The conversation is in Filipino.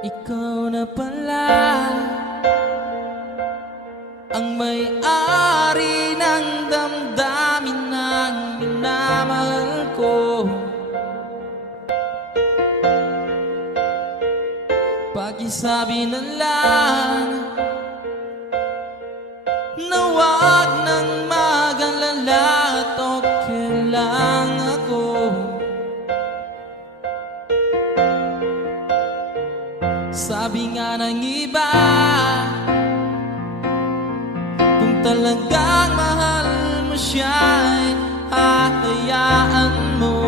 Ikaw na pala ang may-ari ng damdamin ng minamahal ko. Pakisabi na lang na wag nang mag-alala at okay lang ako. Sabi nga ng iba, kung talagang mahal mo siya, ay hahayaan mo.